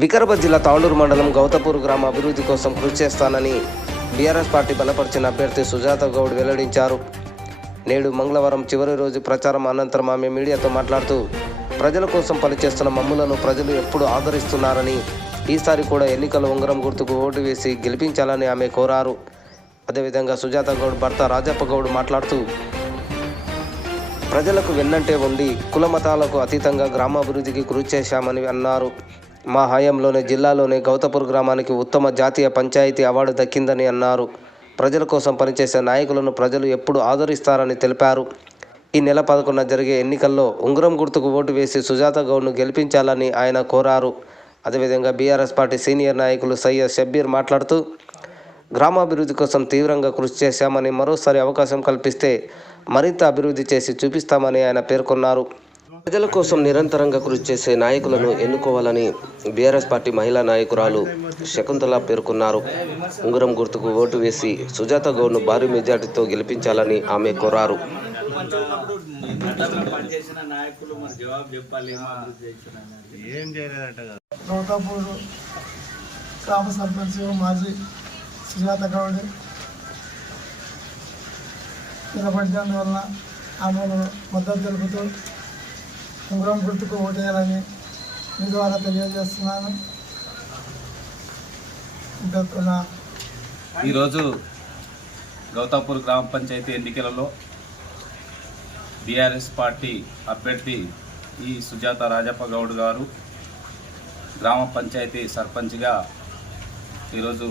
వికారాబాద్ జిల్లా తాండూరు మండలం గౌతపూర్ గ్రామ అభివృద్ధి కోసం కృషి చేస్తానని బీఆర్ఎస్ పార్టీ బలపరిచిన అభ్యర్థి సుజాత గౌడ్ వెల్లడించారు. నేడు మంగళవారం చివరి రోజు ప్రచారం అనంతరం ఆమె మీడియాతో మాట్లాడుతూ ప్రజల కోసం పనిచేస్తున్న మమ్ములను ప్రజలు ఎప్పుడు ఆదరిస్తున్నారని ఈసారి కూడా ఎన్నికల ఉంగరం గుర్తుకు ఓటు వేసి గెలిపించాలని ఆమె కోరారు. అదేవిధంగా సుజాత గౌడ్ భర్త రాజప్ప గౌడ్ మాట్లాడుతూ ప్రజలకు వెన్నంటే ఉండి కులమతాలకు అతీతంగా గ్రామాభివృద్ధికి కృషి చేశామని అన్నారు. మా హయాంలోనే జిల్లాలోని గౌతపూర్ గ్రామానికి ఉత్తమ జాతీయ పంచాయతీ అవార్డు దక్కిందని అన్నారు. ప్రజల కోసం పనిచేసే నాయకులను ప్రజలు ఎప్పుడు ఆదరిస్తారని తెలిపారు. ఈ నెల పదకొండున జరిగే ఎన్నికల్లో ఉంగరం గుర్తుకు ఓటు వేసి సుజాత గౌడ్ను గెలిపించాలని ఆయన కోరారు. అదేవిధంగా బీఆర్ఎస్ పార్టీ సీనియర్ నాయకులు సయ్యద్ షబ్బీర్ మాట్లాడుతూ గ్రామాభివృద్ధి కోసం తీవ్రంగా కృషి చేశామని మరోసారి అవకాశం కల్పిస్తే మరింత అభివృద్ధి చేసి చూపిస్తామని ఆయన పేర్కొన్నారు. ప్రజల కోసం నిరంతరంగా కృషి చేసే నాయకులను ఎన్నుకోవాలని బీఆర్ఎస్ పార్టీ మహిళా నాయకురాలు శకుంతల పేర్కొన్నారు. ఉంగరం గుర్తుకు ఓటు వేసి సుజాత గౌడ్ను భారీ మెజార్టీతో గెలిపించాలని ఆమె కోరారు. గ్రామ సర్పంచ్ మాజీ సుజాత గౌడ్ ఆమెను మద్దతు తెలుపుతూ ఉంగరం గుర్తుకు ఓటేయాలని మీ ద్వారా తెలియజేస్తున్నాను. ఈరోజు గౌతాపూర్ గ్రామ పంచాయతీ ఎన్నికలలో బీఆర్ఎస్ పార్టీ అభ్యర్థి ఈ సుజాత రాజప్ప గౌడ్ గారు గ్రామ పంచాయతీ సర్పంచ్గా ఈరోజు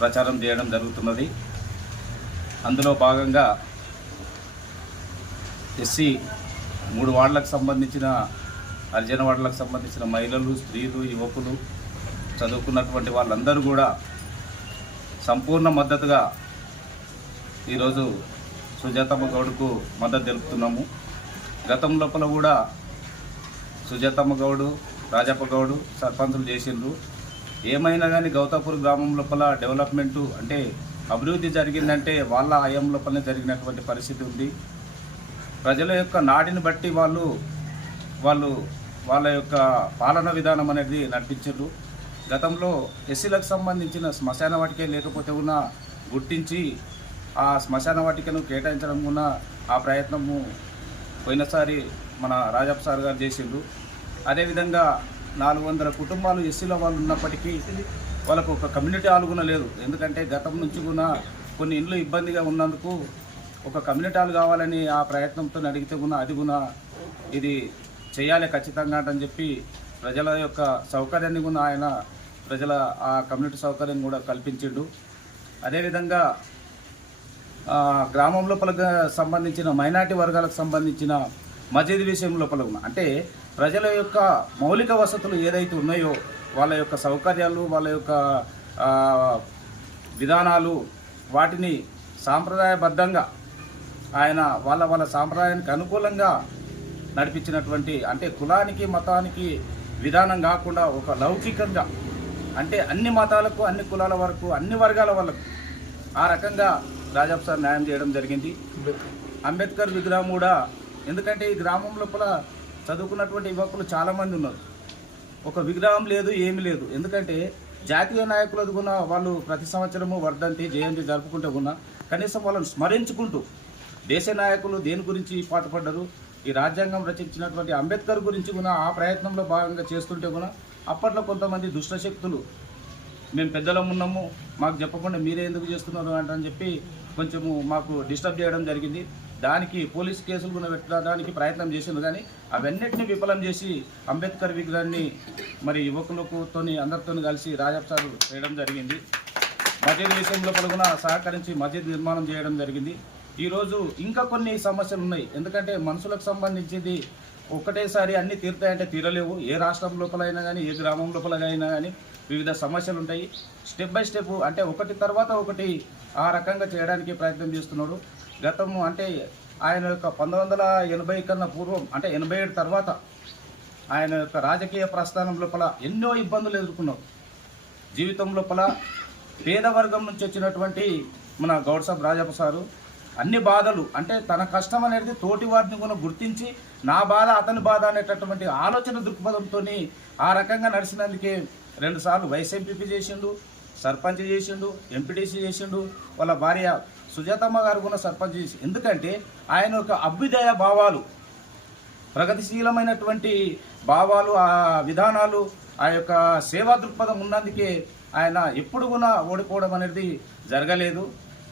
ప్రచారం చేయడం జరుగుతున్నది. అందులో భాగంగా ఎస్సీ మూడు వార్డులకు సంబంధించిన హరిజన వార్డులకు సంబంధించిన మహిళలు స్త్రీలు యువకులు చదువుకున్నటువంటి వాళ్ళందరూ కూడా సంపూర్ణ మద్దతుగా ఈరోజు సుజాతమ్మ గౌడ్కు మద్దతు తెలుపుతున్నాము. గతం లోపల కూడా సుజాతమ్మ గౌడు రాజప్ప గౌడు సర్పంచులు చేసిండ్రు. ఏమైనా కానీ గౌతాపూర్ గ్రామం లోపల డెవలప్మెంటు అంటే అభివృద్ధి జరిగిందంటే వాళ్ళ హయాం లోపలనే జరిగినటువంటి పరిస్థితి ఉంది. ప్రజల యొక్క నాడిని బట్టి వాళ్ళు వాళ్ళు వాళ్ళ యొక్క పాలన విధానం అనేది నడిపించారు. గతంలో ఎస్సీలకు సంబంధించిన శ్మశాన వాటికే లేకపోతే ఉన్న గుర్తించి ఆ శ్మశాన వాటికను కేటాయించడం ఉన్న ఆ ప్రయత్నము పోయినసారి మన రాజప్ప సార్ గారు చేసిండ్రు. అదేవిధంగా నాలుగు వందల కుటుంబాలు ఎస్సీల వాళ్ళు ఉన్నప్పటికీ వాళ్ళకు ఒక కమ్యూనిటీ ఆలుగున లేదు. ఎందుకంటే గతం నుంచి కూడా కొన్ని ఇండ్లు ఇబ్బందిగా ఉన్నందుకు ఒక కమ్యూనిటీ హాల్ కావాలని ఆ ప్రయత్నంతో అడిగితే కూడా అది కూడా ఇది చేయాలి ఖచ్చితంగా అని చెప్పి ప్రజల యొక్క సౌకర్యాన్ని కూడా ఆయన ప్రజల ఆ కమ్యూనిటీ సౌకర్యం కూడా కల్పించిండు. అదేవిధంగా గ్రామం లోపల సంబంధించిన మైనార్టీ వర్గాలకు సంబంధించిన మజీద్ విషయం లోపల ఉన్న అంటే ప్రజల యొక్క మౌలిక వసతులు ఏదైతే ఉన్నాయో వాళ్ళ యొక్క సౌకర్యాలు వాళ్ళ యొక్క విధానాలు వాటిని సాంప్రదాయబద్ధంగా ఆయన వాళ్ళ వాళ్ళ సాంప్రదాయానికి అనుకూలంగా నడిపించినటువంటి అంటే కులానికి మతానికి విధానం కాకుండా ఒక లౌకికంగా అంటే అన్ని మతాలకు అన్ని కులాల వరకు అన్ని వర్గాల వాళ్ళకు ఆ రకంగా రాజాబ్ సార్ న్యాయం చేయడం జరిగింది. అంబేద్కర్ విగ్రహం కూడా ఎందుకంటే ఈ గ్రామం లోపల చదువుకున్నటువంటి యువకులు చాలామంది ఉన్నారు. ఒక విగ్రహం లేదు ఏమీ లేదు. ఎందుకంటే జాతీయ నాయకులు కూడా వాళ్ళు ప్రతి సంవత్సరము వర్ధంతి జయంతి జరుపుకుంటూ ఉన్నా కనీసం వాళ్ళని స్మరించుకుంటూ దేశ నాయకులు దేని గురించి పాటుపడ్డారు ఈ రాజ్యాంగం రచించినటువంటి అంబేద్కర్ గురించి కూడా ఆ ప్రయత్నంలో భాగంగా చేస్తుంటే కూడా అప్పట్లో కొంతమంది దుష్టశక్తులు మేము పెద్దలం ఉన్నాము మాకు చెప్పకుండా మీరే ఎందుకు చేస్తున్నారు అంటని చెప్పి కొంచెము మాకు డిస్టర్బ్ చేయడం జరిగింది. దానికి పోలీస్ కేసులు కూడా పెట్టడానికి ప్రయత్నం చేసింది కానీ అవన్నిటిని విఫలం చేసి అంబేద్కర్ విగ్రహాన్ని మరి యువకులతో అందరితో కలిసి రాజప్ సార్ చేయడం జరిగింది. మసీద్ విషయంలో కూడా సహకరించి మసీద్ నిర్మాణం చేయడం జరిగింది. ఈరోజు ఇంకా కొన్ని సమస్యలు ఉన్నాయి. ఎందుకంటే మనుషులకు సంబంధించింది ఒకటేసారి అన్ని తీరుతాయంటే తీరలేవు. ఏ రాష్ట్రం లోపలైనా కానీ ఏ గ్రామం లోపల అయినా కానీ వివిధ సమస్యలు ఉంటాయి. స్టెప్ బై స్టెప్ అంటే ఒకటి తర్వాత ఒకటి ఆ రకంగా చేయడానికి ప్రయత్నం చేస్తున్నాడు. గతము అంటే ఆయన యొక్క పంతొమ్మిది ఎనభై కన్నా పూర్వం అంటే ఎనభై ఏడు తర్వాత ఆయన యొక్క రాజకీయ ప్రస్థానం లోపల ఎన్నో ఇబ్బందులు ఎదుర్కొన్నారు జీవితం లోపల పేదవర్గం నుంచి వచ్చినటువంటి మన గౌడ్సాబ్ రాజప్ప సారు అన్ని బాధలు అంటే తన కష్టం అనేది తోటి వారిని కూడా గుర్తించి నా బాధ అతని బాధ అనేటటువంటి ఆలోచన దృక్పథంతో ఆ రకంగా నడిచినందుకే రెండుసార్లు వైస్ ఎంపీపీ చేసిండు సర్పంచ్ చేసిండు ఎంపీటీసీ చేసిండు వాళ్ళ భార్య సుజాతమ్మ గారు కూడా సర్పంచ్ చేసి ఎందుకంటే ఆయన యొక్క అభ్యుదయ భావాలు ప్రగతిశీలమైనటువంటి భావాలు ఆ విధానాలు ఆ యొక్క సేవా దృక్పథం ఉన్నందుకే ఆయన ఎప్పుడు కూడా ఓడిపోవడం అనేది జరగలేదు.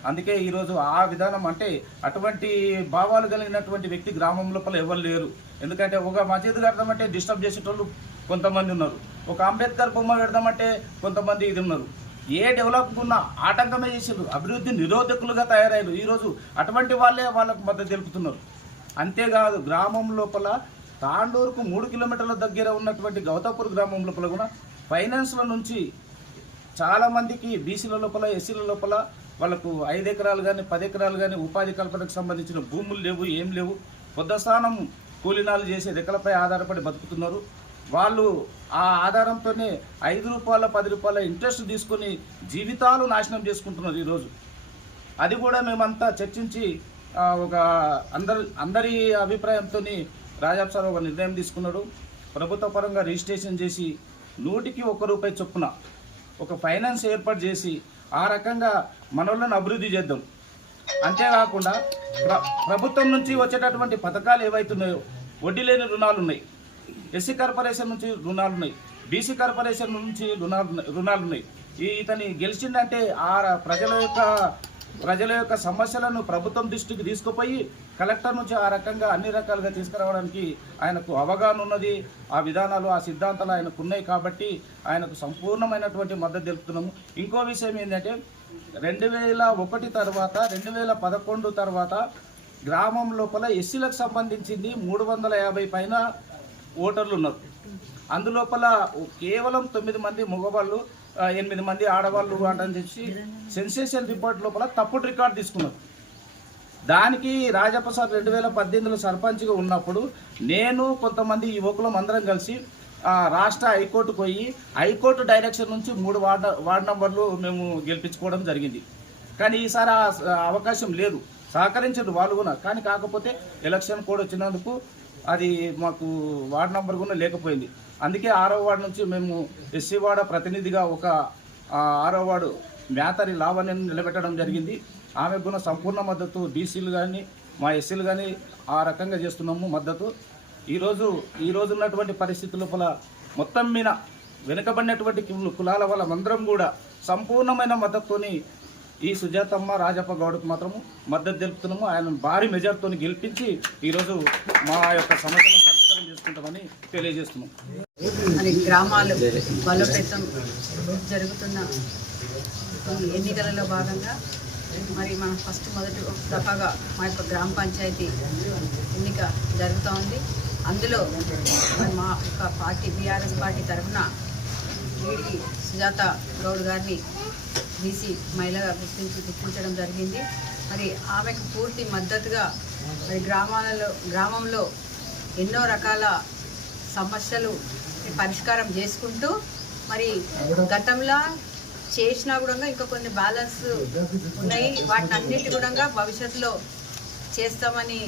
అందుకే ఈరోజు ఆ విధానం అంటే అటువంటి భావాలు కలిగినటువంటి వ్యక్తి గ్రామం లోపల ఎవరు లేరు. ఎందుకంటే ఒక మసీదు కడదామంటే డిస్టర్బ్ చేసేటోళ్ళు కొంతమంది ఉన్నారు. ఒక అంబేద్కర్ బొమ్మ పెడదామంటే కొంతమంది ఇది ఉన్నారు. ఏ డెవలప్ ఉన్నా ఆటంకమే చేసారు అభివృద్ధి నిరోధకులుగా తయారయ్యారు. ఈరోజు అటువంటి వాళ్ళే వాళ్ళకు మద్దతు తెలుపుతున్నారు. అంతేకాదు గ్రామం లోపల తాండూరుకు మూడు కిలోమీటర్ల దగ్గర ఉన్నటువంటి గౌతాపూర్ గ్రామం లోపల కూడా ఫైనాన్స్ల నుంచి చాలామందికి బీసీల లోపల ఎస్సీల లోపల వాళ్ళకు ఐదు ఎకరాలు కానీ పది ఎకరాలు కానీ ఉపాధి కల్పనకు సంబంధించిన భూములు లేవు ఏం లేవు. పొద్దస్థానం కూలినాలు చేసే రెక్కలపై ఆధారపడి బతుకుతున్నారు. వాళ్ళు ఆ ఆధారంతోనే ఐదు రూపాయల పది రూపాయల ఇంట్రెస్ట్ తీసుకొని జీవితాలు నాశనం చేసుకుంటున్నారు ఈరోజు. అది కూడా మేమంతా చర్చించి ఒక అందరి అందరి అభిప్రాయంతో రాజాబ్ సార్ ఒక నిర్ణయం తీసుకున్నాడు. ప్రభుత్వ పరంగా రిజిస్ట్రేషన్ చేసి నూటికి ఒక్క రూపాయి చొప్పున ఒక ఫైనాన్స్ ఏర్పాటు చేసి ఆ రకంగా మనోళ్ళని అభివృద్ధి చేద్దాం. అంతేకాకుండా ప్ర ప్రభుత్వం నుంచి వచ్చేటటువంటి పథకాలు ఏవైతున్నాయో వడ్డీ లేని రుణాలు ఉన్నాయి. ఎస్సీ కార్పొరేషన్ నుంచి రుణాలు ఉన్నాయి. బీసీ కార్పొరేషన్ నుంచి రుణాలు రుణాలు ఉన్నాయి. ఈ ఇతని గెలిచిందంటే ఆ ప్రజల యొక్క ప్రజల యొక్క సమస్యలను ప్రభుత్వం దృష్టికి తీసుకుపోయి కలెక్టర్ నుంచి ఆ రకంగా అన్ని రకాలుగా తీసుకురావడానికి ఆయనకు అవగాహన ఉన్నది. ఆ విధానాలు ఆ సిద్ధాంతాలు ఆయనకు ఉన్నాయి కాబట్టి ఆయనకు సంపూర్ణమైనటువంటి మద్దతు తెలుపుతున్నాము. ఇంకో విషయం ఏంటంటే రెండు వేల ఒకటి తర్వాత రెండు వేల పదకొండు తర్వాత గ్రామం లోపల ఎస్సీలకు సంబంధించింది మూడు వందల యాభై పైన ఓటర్లు ఉన్నారు. అందులోపల కేవలం తొమ్మిది మంది మగవాళ్ళు ఎనిమిది మంది ఆడవాళ్ళు అని చెప్పి సెన్సేషన్ రిపోర్ట్ లోపల తప్పుడు రికార్డు తీసుకున్నారు. దానికి రాజప్రసాద్ రెండు వేల పద్దెనిమిదిలో సర్పంచ్గా ఉన్నప్పుడు నేను కొంతమంది యువకులం అందరం కలిసి రాష్ట్ర హైకోర్టుకు పోయి హైకోర్టు డైరెక్షన్ నుంచి మూడు వార్డ వార్డ్ నంబర్లు మేము గెలిపించుకోవడం జరిగింది. కానీ ఈసారి ఆ అవకాశం లేదు. సహకరించారు వాళ్ళు కూడా. కానీ కాకపోతే ఎలక్షన్ కోడ్ వచ్చినందుకు అది మాకు వార్డ్ నంబర్ కూడా లేకపోయింది. అందుకే ఆరో వార్డు నుంచి మేము ఎస్సీ వాడ ప్రతినిధిగా ఒక ఆరో వార్డు మేతరి లావణ్యను నిలబెట్టడం జరిగింది. ఆమె కూడా సంపూర్ణ మద్దతు బీసీలు కానీ మా ఎస్సీలు కానీ ఆ రకంగా చేస్తున్నాము మద్దతు. ఈరోజు ఈరోజు ఉన్నటువంటి పరిస్థితుల లోపల మొత్తం మీద వెనుకబడినటువంటి కులాల కులాల వాళ్ళందరం కూడా సంపూర్ణమైన మద్దతుని ఈ సుజాతమ్మ రాజప్ప గౌడ్కు మాత్రము మద్దతు తెలుపుతున్నాము. ఆయన భారీ మెజార్టీతో గెలిపించి ఈరోజు మా యొక్క సమస్యలను పరిష్కారం చేసుకుంటామని తెలియజేస్తున్నాం. మరి గ్రామాలు బలోపేతం జరుగుతున్న ఎన్నికలలో భాగంగా మరి మనం ఫస్ట్ మొదటి దఫాగా మా యొక్క గ్రామ పంచాయతీ ఎన్నిక జరుగుతూ ఉంది. అందులో మా యొక్క పార్టీ బీఆర్ఎస్ పార్టీ తరఫున వీడికి సుజాత గౌడ్ గారిని బీసీ మహిళగా గుర్తించి గుర్తించడం జరిగింది. మరి ఆమెకు పూర్తి మద్దతుగా మరి గ్రామాలలో గ్రామంలో ఎన్నో రకాల సమస్యలు పరిష్కారం చేసుకుంటూ మరి గతంలో చేసినా కూడా ఇంకా కొన్ని బ్యాలెన్స్ ఉన్నాయి. వాటిని అన్నిటి కూడా భవిష్యత్తులో చేస్తామని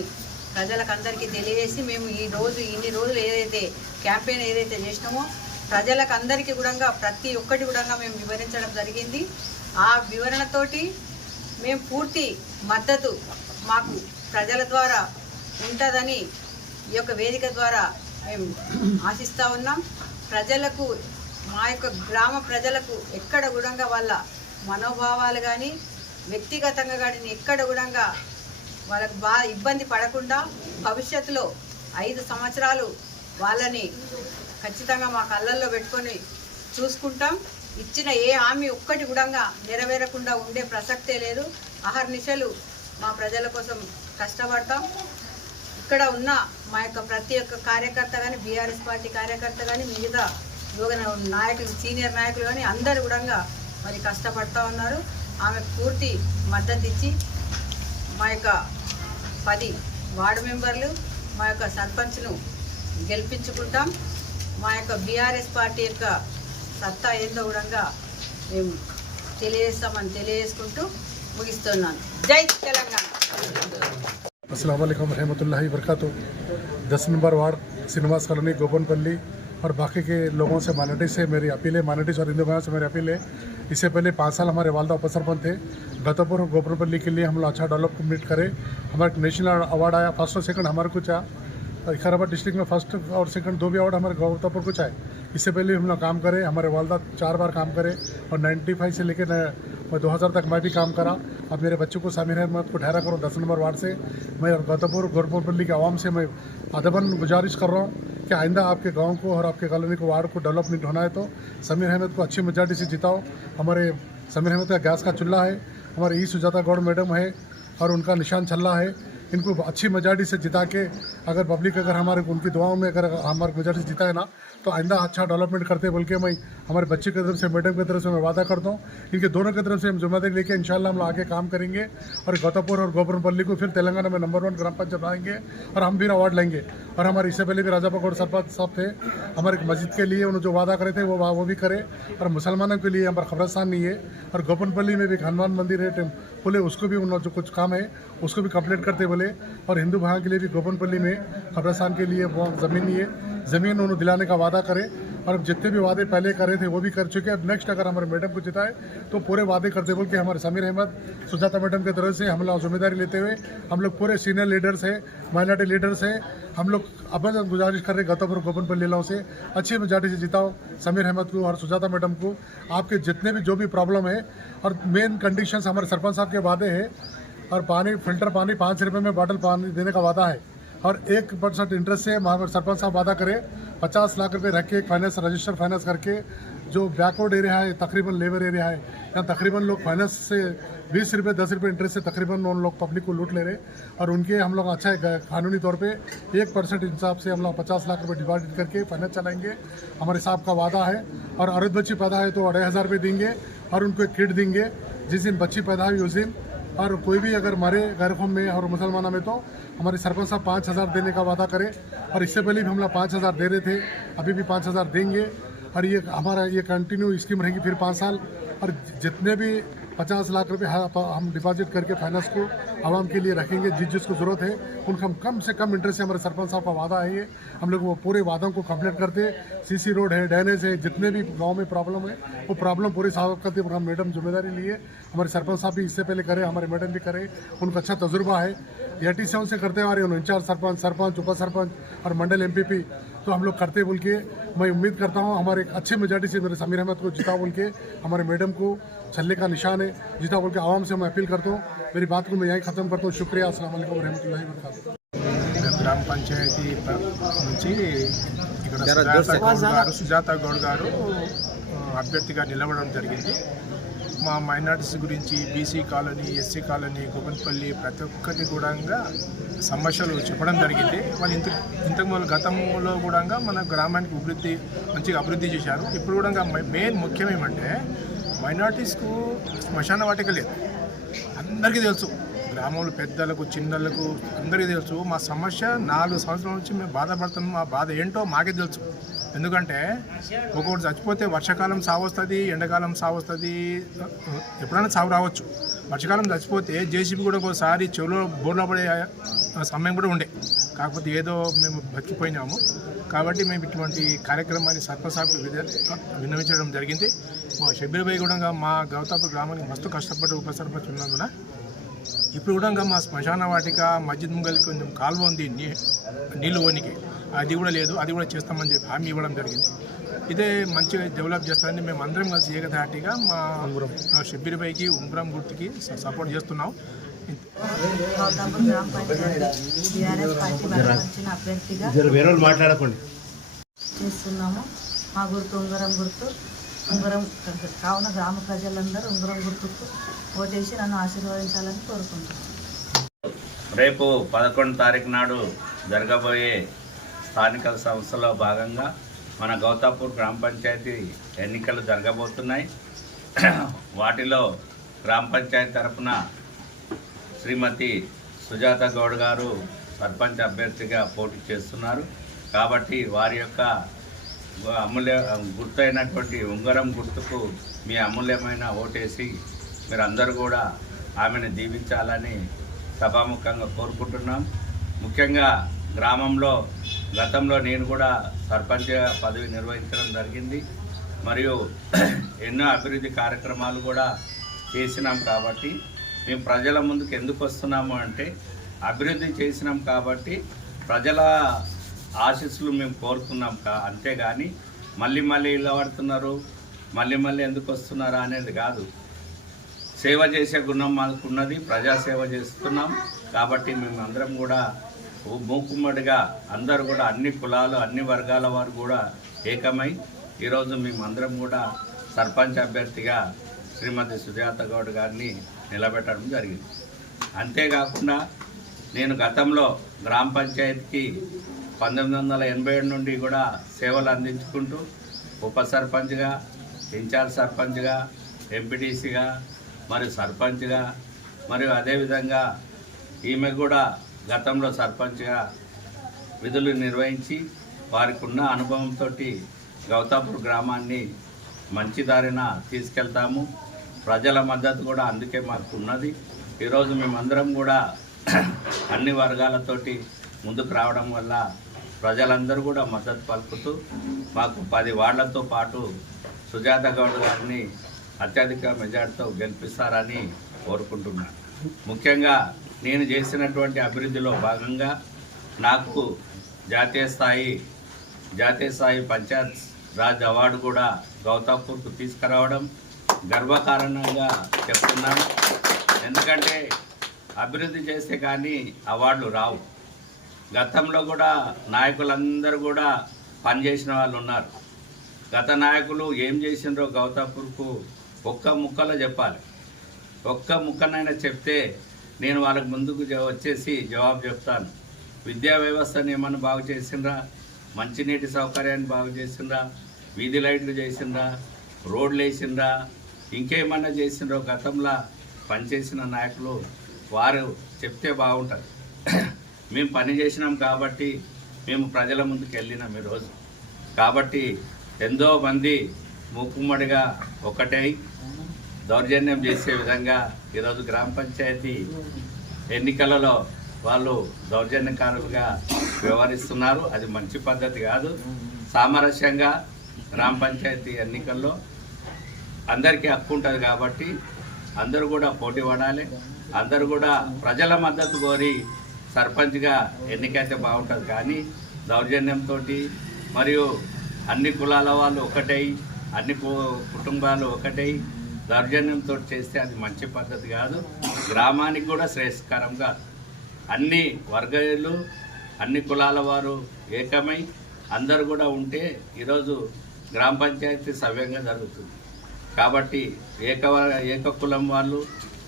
ప్రజలకు అందరికీ తెలియజేసి మేము ఈ రోజు ఇన్ని రోజులు ఏదైతే క్యాంపెయిన్ ఏదైతే చేసినామో ప్రజలకు అందరికీ కూడా ప్రతి ఒక్కటి కూడా మేము వివరించడం జరిగింది. ఆ వివరణతోటి మేము పూర్తి మద్దతు మాకు ప్రజల ద్వారా ఉంటుందని ఈ యొక్క వేదిక ద్వారా మేము ఆశిస్తూ ఉన్నాం. ప్రజలకు మా యొక్క గ్రామ ప్రజలకు ఎక్కడ కూడా వాళ్ళ మనోభావాలు కానీ వ్యక్తిగతంగా కానీ ఎక్కడ కూడా వాళ్ళకు బాగా ఇబ్బంది పడకుండా భవిష్యత్తులో ఐదు సంవత్సరాలు వాళ్ళని ఖచ్చితంగా మా కళ్ళల్లో పెట్టుకొని చూసుకుంటాం. ఇచ్చిన ఏ హామీ ఒక్కటి కూడా నెరవేరకుండా ఉండే ప్రసక్తే లేదు. అహర్నిశలు మా ప్రజల కోసం కష్టపడతాం. ఇక్కడ ఉన్న మా యొక్క ప్రతి ఒక్క కార్యకర్త కానీ బీఆర్ఎస్ పార్టీ కార్యకర్త కానీ మిగతా యువ నాయకులు సీనియర్ నాయకులు కానీ అందరు కూడా మరి కష్టపడతా ఉన్నారు. ఆమె పూర్తి మద్దతు ఇచ్చి మా యొక్క పది వార్డు మెంబర్లు మా యొక్క సర్పంచ్ను గెలిపించుకుంటాం. మా యొక్క బీఆర్ఎస్ పార్టీ యొక్క సత్తా ఏందో కూడా మేము తెలియజేస్తామని తెలియజేసుకుంటూ ముగిస్తున్నాను జై తెలంగాణ अस्सलाम वालेकुम रहमतुल्लाहि वरकत दस number ward Srinivas colony Gopanpalli और बाकी के लोगों से माइनॉरिटी से मेरी अपील है माइनॉरिटीज और हिंदू भाइयों से मेरी अपील है इससे पहले पाँच साल हमारे वालदा उपसरपंच थे गतपुर और गोपुरपल्ली के लिए हम लोग अच्छा डेवलपमेंट करें हमारे नेशनल अवार्ड आया फर्स्ट और सेकंड हमारे कुछ आया विकाराबाद डिस्ट्रिक्ट में फ़र्स्ट और सेकंड दो भी अवार्ड हमारे गौतमपुर कुछ आए इससे पहले हम लोग काम करें, हमारे वालदा चार बार काम करे और 95 से लेकर मैं 2000 तक मैं भी काम करा। अब मेरे बच्चों को सामिर अहमद को ठहरा करूँ दस नंबर वार्ड से। मैं गौतमपुर गोरपुरपल्ली के आवाम से मैं अदबन गुजारिश कर रहा हूँ कि आइंदा आपके गाँव को और आपके कॉलोनी को वार्ड को डेवलपमेंट होना है तो समीर अहमद को अच्छी मेजॉरिटी से जिताओ। हमारे समीर अहमद का गैस का चूल्हा है, हमारे ई. सुजाता गौड़ मैडम है और उनका निशान छल्ला है। इनको अच्छी मेजॉरिटी से जिता के अगर पब्लिक अगर हमारे उनकी दुआओं में अगर हमारे मेजॉरिटी से जिता है ना तो आइंदा अच्छा डेवलपमेंट करते बोल के मैं हमारे बच्चे की तरफ़ से, मैडम की तरफ़ से मैं वादा करता हूँ। इनके दोनों की तरफ़ से हम ज़िम्मेदारी लेके इंशाल्लाह हम आगे काम करेंगे और गौतमपुर और गोपुरपल्ली को फिर तेलंगाना में नंबर वन ग्राम पंचायत बनाएँगे और हम भी अवार्ड लेंगे। और हमारे इससे पहले भी राजा गौड़ सरपंच साहब थे, हमारे मस्जिद के लिए उन्होंने जो वादा करे थे, वो वो भी करे। और मुसलमानों के लिए हमारा खबरस्तान नहीं है। और गोपनपल्ली में भी हनुमान मंदिर है बोले उसको भी उन्होंने जो कुछ काम है, उसको भी कंप्लीट करते बोले। और हिंदू भाइयों के लिए भी गोपनपल्ली में खबरस्तान के लिए वो ज़मीन है। ज़मीन उन्होंने दिलाने का वादा करे और जितने भी वादे पहले करे थे, वो भी कर चुके अब नेक्स्ट अगर हमारे मैडम को जिताए तो पूरे वादे करते बोल के हमारे समीर अहमद, सुजाता मैडम की तरफ़ से हम लोग ज़िम्मेदारी लेते हुए हम लोग पूरे सीनियर लीडर्स हैं माइनॉरिटी लीडर्स हैं। हम लोग अब गुजारिश कर रहे गौतमपुर गोपनपल्ली जिलों से। अच्छी मेजॉरिटी से जिताओ समीर अहमद को और सुजाता मैडम को। आपके जितने भी जो भी प्रॉब्लम है और मेन कंडीशंस हमारे सरपंच साहब के वादे हैं और पानी, फ़िल्टर पानी, पाँच रुपये में बॉटल पानी देने का वादा है। और एक परसेंट इंटरेस्ट से सरपंच साहब वादा करें, पचास लाख रुपए रख के एक फाइनेंस रजिस्टर फाइनेंस करके जो बैकवर्ड एरिया है, तकरीबन लेबर एरिया है यहाँ तकरीबन लोग फाइनेंस से बीस रुपये, दस रुपये इंटरेस्ट से तकरीबन उन लोग पब्लिक को लूट ले रहे और उनके हम लोग अच्छा है कानूनी तौर पे एक परसेंट हिसाब से हम लोग पचास लाख रुपए डिपॉजिट करके फाइनेंस चलाएँगे। हमारे साहब का वादा है, और औरत बच्ची पैदा है तो अढ़ाई हज़ार रुपये देंगे, और उनको एक किट देंगे, जिस दिन बच्ची पैदा हुई उस दिन और कोई भी अगर मरे गैरकौम में और मुसलमानों में तो हमारे सरपंच साहब पाँच हज़ार देने का वादा करें। और इससे पहले भी हम लोग पाँच हज़ार दे रहे थे, अभी भी पाँच हज़ार देंगे। और ये हमारा ये कंटिन्यू स्कीम रहेगी फिर पाँच साल। और जितने भी पचास लाख रुपए हा- हम डिपॉजिट करके फाइनेंस को आवाम के लिए रखेंगे, जिस जिसको ज़रूरत है। उनका हम कम से कम इंटरेस्ट से हमारे सरपंच साहब का वादा है ये। हम लोग वो पूरे वादों को कंप्लीट करते सीसी रोड है डैनेज है, जितने भी गाँव में प्रॉब्लम है, वो प्रॉब्लम पूरे सॉल्व करते हम मैडम ज़िम्मेदारी लिए, हमारे सरपंच साहब भी इससे पहले करें, हमारे मैडम भी करें। उनका अच्छा तजुर्बा है। एटी सेवन से करते आ रहे हैं इंचार्ज सरपंच सरपंच, उप सरपंच और मंडल एमपीपी तो हम लोग करते बोल के। मैं उम्मीद करता हूँ, हमारे अच्छे मेजॉरिटी से मेरे समीर अहमद को जिता बोल के, हमारे मैडम को छल्ले का निशान है जिता बोल के आवाम से मैं अपील करता हूँ मेरी बात को मैं यहीं ख़त्म करता हूँ शुक्रिया असल वरहमल वर्क మేము గ్రామ పంచాయతీ ప- నుంచి ఇక్కడ సుజాత గౌడ్ గారు సుజాత గౌడ్ గారు ఆ, అభ్యర్థిగా నిలవడం జరిగింది మా మైనార్టీస్ గురించి BC colony SC colony Gopanpalli ప్రతి ఒక్కటి కూడా సమస్యలు చెప్పడం జరిగింది వాళ్ళు ఇంత ఇంతకు ముందు గతంలో కూడా మన గ్రామానికి అభివృద్ధి మంచిగా అభివృద్ధి చేశారు ఇప్పుడు కూడా మెయిన్ ముఖ్యం ఏమంటే మైనార్టీస్కు శ్మశాన వాటిక లేదు. అందరికీ తెలుసు. గ్రామంలో పెద్దలకు చిన్నలకు అందరికీ తెలుసు. మా సమస్య నాలుగు సంవత్సరాల నుంచి మేము బాధపడుతున్నాం. మా బాధ ఏంటో మాకే తెలుసు. ఎందుకంటే ఒక్కొక్కటి చచ్చిపోతే వర్షాకాలం సాగు వస్తుంది ఎండాకాలం సాగు వస్తుంది ఎప్పుడైనా సాగు రావచ్చు. వర్షాకాలం చచ్చిపోతే జేసీబీ కూడా ఒకసారి చెవులో బోర్లో పడే సమయం కూడా ఉండే. కాకపోతే ఏదో మేము బతికిపోయినాము. కాబట్టి మేము ఇటువంటి కార్యక్రమాన్ని సర్పంచ్ విన్నవించడం జరిగింది. మా షబ్బీర్బాయి కూడా మా గౌతాపూర్ గ్రామానికి మస్తు కష్టపడి ఉప ఉన్నందున ఇప్పుడు కూడా మా శ్మశాన వాటిక మస్జిద్ ముంగల్ కొంచెం కాలువ ఉంది నీ నీళ్ళు ఓనికి. అది కూడా లేదు అది కూడా చేస్తామని చెప్పి హామీ ఇవ్వడం జరిగింది. ఇదే మంచిగా డెవలప్ చేస్తారని మేము అందరం కలిసి ఏకధాటిగా మా షబ్బీర్బాయికి ఉంగరం గుర్తుకి సపోర్ట్ చేస్తున్నాం. అభ్యర్థిగా చేస్తున్నాము. మా గుర్తు ఉంగరం గుర్తు. ఉంగరం కావున గ్రామ ప్రజలందరూ ఉంగరం గుర్తుకు ఓటేసి నన్ను ఆశీర్వదించాలని కోరుకుంటున్నాను రేపు పదకొండు తారీఖు నాడు జరగబోయే స్థానిక సంస్థలో భాగంగా మన గౌతాపూర్ గ్రామ పంచాయతీ ఎన్నికలు జరగబోతున్నాయి. వాటిలో గ్రామ పంచాయతీ తరఫున శ్రీమతి సుజాత గౌడ్ గారు సర్పంచ్ అభ్యర్థిగా పోటీ చేస్తున్నారు. కాబట్టి వారి యొక్క అమూల్య గుర్తైనటువంటి ఉంగరం గుర్తుకు మీ అమూల్యమైన ఓటేసి మీరందరూ కూడా ఆమెను దీవించాలని సభాముఖంగా కోరుకుంటున్నాం. ముఖ్యంగా గ్రామంలో గతంలో నేను కూడా సర్పంచ్ పదవి నిర్వహించడం జరిగింది. మరియు ఎన్నో అభివృద్ధి కార్యక్రమాలు కూడా చేసినాం కాబట్టి మేము ప్రజల ముందుకు ఎందుకు వస్తున్నాము అంటే అభివృద్ధి చేసినాం కాబట్టి ప్రజల ఆశీస్సులు మేము కోరుతున్నాం కా అంతేగాని మళ్ళీ మళ్ళీ ఇలా పడుతున్నారు మళ్ళీ మళ్ళీ ఎందుకు వస్తున్నారా అనేది కాదు. సేవ చేసే గుణం మాకున్నది ప్రజాసేవ చేస్తున్నాం కాబట్టి మేము అందరం కూడా మూకుమ్మడిగా అందరు కూడా అన్ని కులాలు అన్ని వర్గాల వారు కూడా ఏకమై ఈరోజు మేమందరం కూడా సర్పంచ్ అభ్యర్థిగా శ్రీమతి సుజాత గౌడ్ గారిని నిలబెట్టడం జరిగింది. అంతేకాకుండా నేను గతంలో గ్రామ పంచాయతీకి పంతొమ్మిది వందల ఎనభై ఏడు నుండి కూడా సేవలు అందించుకుంటూ ఉప సర్పంచ్గా ఇన్ఛార్జ్ సర్పంచ్గా ఎంపీటీసీగా మరియు సర్పంచ్గా మరియు అదేవిధంగా ఈమె కూడా గతంలో సర్పంచ్గా విధులు నిర్వహించి వారికి ఉన్న అనుభవంతో గౌతాపూర్ గ్రామాన్ని మంచి దారిన తీసుకెళ్తాము. ప్రజల మద్దతు కూడా అందుకే మాకు ఉన్నది ఈరోజు మేమందరం కూడా అన్ని వర్గాలతోటి ముందుకు రావడం వల్ల ప్రజలందరూ కూడా మద్దతు పలుకుతూ మాకు పది వార్డులతో పాటు సుజాత గౌడ్ గారిని అత్యధిక మెజార్టీతో గెలిపిస్తారని కోరుకుంటున్నాను. ముఖ్యంగా నేను చేసినటువంటి అభివృద్ధిలో భాగంగా నాకు జాతీయ స్థాయి జాతీయ స్థాయి పంచాయత్ రాజ్ అవార్డు కూడా గౌతాపూర్కు తీసుకురావడం గర్వకారణంగా చెప్తున్నాను. ఎందుకంటే అభివృద్ధి చేస్తే కానీ అవార్డులు రావు. గతంలో కూడా నాయకులందరూ కూడా పనిచేసిన వాళ్ళు ఉన్నారు. గత నాయకులు ఏం చేసినారో గౌతాపూర్కు ఒక్క ముక్కలో చెప్పాలి. ఒక్క ముక్కనైనా చెప్తే నేను వాళ్ళకి ముందుకు జ- వచ్చేసి జవాబు చెప్తాను. విద్యా వ్యవస్థను ఏమన్నా బాగు చేసిండ్రా మంచినీటి సౌకర్యాన్ని బాగు చేసిండ్రా వీధి లైట్లు చేసిండ్రా రోడ్లు వేసిండ్రా ఇంకేమన్నా చేసిండ్రో గతంలో పనిచేసిన నాయకులు వారు చెప్తే బాగుంటుంది. మేము పని చేసినాం కాబట్టి మేము ప్రజల ముందుకు వెళ్ళినాం ఈరోజు. కాబట్టి ఎంతో మంది మూకుమ్మడిగా ఒకటై దౌర్జన్యం చేసే విధంగా ఈరోజు గ్రామ పంచాయతీ ఎన్నికలలో వాళ్ళు దౌర్జన్యకారులుగా వ్యవహరిస్తున్నారు. అది మంచి పద్ధతి కాదు. సామరస్యంగా గ్రామ పంచాయతీ ఎన్నికల్లో అందరికీ హక్కు ఉంటుంది కాబట్టి అందరూ కూడా పోటీ పడాలి. అందరూ కూడా ప్రజల మద్దతు కోరి సర్పంచ్గా ఎన్నికైతే బాగుంటుంది కానీ దౌర్జన్యంతో మరియు అన్ని కులాల వాళ్ళు ఒకటై అన్ని కు- కుటుంబాలు ఒకటై దౌర్జన్యంతో చేస్తే అది మంచి పద్ధతి కాదు. గ్రామానికి కూడా శ్రేయస్కరం కాదు. అన్ని వర్గాలు అన్ని కులాల వారు ఏకమై అందరు కూడా ఉంటే ఈరోజు గ్రామ పంచాయతీ సవ్యంగా జరుగుతుంది. కాబట్టి ఏకవర్గ ఏక కులం వాళ్ళు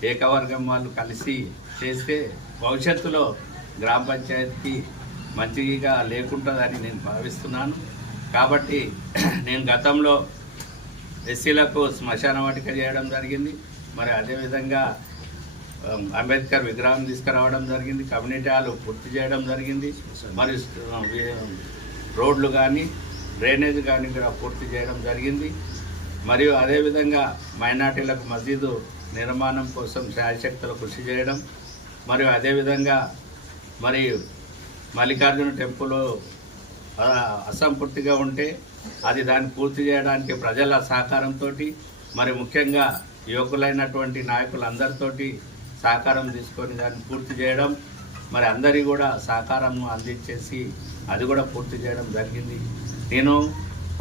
ఏకవర్గం వాళ్ళు కలిసి చేస్తే భవిష్యత్తులో గ్రామ పంచాయతీకి మంచిగా లేకుంటుందని నేను భావిస్తున్నాను. కాబట్టి నేను గతంలో ఎస్సీలకు శ్మశాన వాటిక చేయడం జరిగింది. మరి అదేవిధంగా అంబేద్కర్ విగ్రహం తీసుకురావడం జరిగింది. కమ్యూనిటీ హాల్ పూర్తి చేయడం జరిగింది. మరి రోడ్లు కానీ డ్రైనేజ్ కానీ కూడా పూర్తి చేయడం జరిగింది. మరియు అదేవిధంగా మైనార్టీలకు మసీదు నిర్మాణం కోసం శాయశక్తులు కృషి చేయడం. మరియు అదేవిధంగా మరి మల్లికార్జున టెంపుల్ అసంపూర్తిగా ఉంటే అది దాన్ని పూర్తి చేయడానికి ప్రజల సహకారంతో మరి ముఖ్యంగా యువకులైనటువంటి నాయకులందరితోటి సహకారం తీసుకొని దాన్ని పూర్తి చేయడం మరి అందరి కూడా సహకారం అందించేసి అది కూడా పూర్తి చేయడం జరిగింది. నేను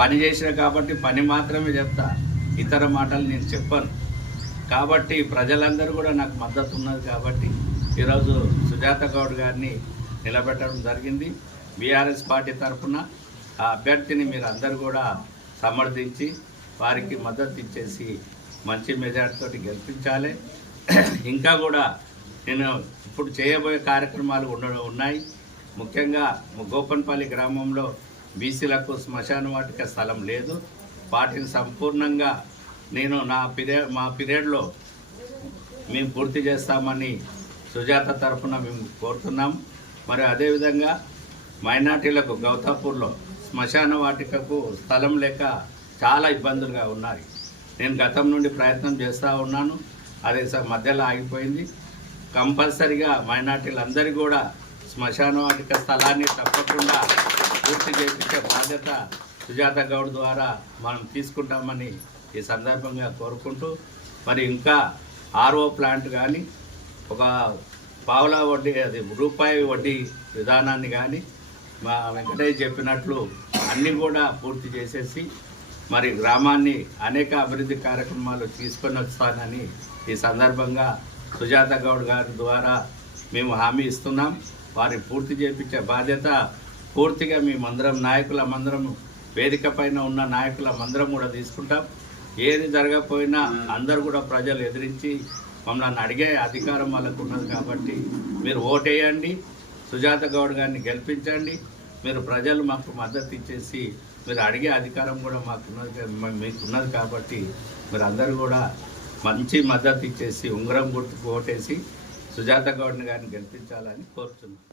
పని చేసిన కాబట్టి పని మాత్రమే చెప్తా. ఇతర మాటలు నేను చెప్పను. కాబట్టి ప్రజలందరూ కూడా నాకు మద్దతు ఉన్నది కాబట్టి ఈరోజు సుజాత గౌడ్ గారిని నిలబెట్టడం జరిగింది. బీఆర్ఎస్ పార్టీ తరఫున ఆ అభ్యర్థిని మీరు అందరు కూడా సమర్థించి వారికి మద్దతు ఇచ్చేసి మంచి మెజార్టీతో గెలిపించాలి. ఇంకా కూడా నేను ఇప్పుడు చేయబోయే కార్యక్రమాలు ఉండడం ఉన్నాయి. ముఖ్యంగా గోపన్పల్లి గ్రామంలో బీసీలకు శ్మశాన వాటిక స్థలం లేదు. వాటిని సంపూర్ణంగా నేను నా పీరియడ్ మా పీరియడ్లో మేము పూర్తి చేస్తామని సుజాత తరఫున మేము కోరుతున్నాం. మరి అదేవిధంగా మైనార్టీలకు గౌతాపూర్లో శ్మశాన వాటికకు స్థలం లేక చాలా ఇబ్బందులుగా ఉన్నాయి. నేను గతం నుండి ప్రయత్నం చేస్తూ ఉన్నాను. అది మధ్యలో ఆగిపోయింది. కంపల్సరిగా మైనార్టీలందరూ కూడా శ్మశాన వాటిక స్థలాన్ని తప్పకుండా పూర్తి చేయించే బాధ్యత సుజాత గౌడ్ ద్వారా మనం తీసుకుంటామని ఈ సందర్భంగా కోరుకుంటూ మరి ఇంకా ఆర్ఓ ప్లాంట్ కానీ ఒక పావులా వడ్డీ అది రూపాయి వడ్డీ విధానాన్ని కానీ మా వెంకటయ్య చెప్పినట్లు అన్నీ కూడా పూర్తి చేసేసి మరి గ్రామాన్ని అనేక అభివృద్ధి కార్యక్రమాలు తీసుకొని వస్తానని ఈ సందర్భంగా సుజాత గౌడ్ గారి ద్వారా మేము హామీ ఇస్తున్నాం. వారిని పూర్తి చేపించే బాధ్యత పూర్తిగా మేమందరం నాయకులమందరం వేదిక పైన ఉన్న నాయకులమందరం కూడా తీసుకుంటాం. ఏది జరగకపోయినా అందరు కూడా ప్రజలు ఎదిరించి మమ్మల్ని అడిగే అధికారం వాళ్ళకు ఉన్నది కాబట్టి మీరు ఓటేయండి. సుజాత గౌడ్ గారిని గెలిపించండి. మీరు ప్రజలు మాకు మద్దతు ఇచ్చేసి మీరు అడిగే అధికారం కూడా మాకున్నది మీకున్నది కాబట్టి మీరు అందరూ కూడా మంచి మద్దతు ఇచ్చేసి ఉంగరం గుర్తుకు ఓటేసి సుజాత గౌడ్ని గారిని గెలిపించాలని కోరుతున్నాను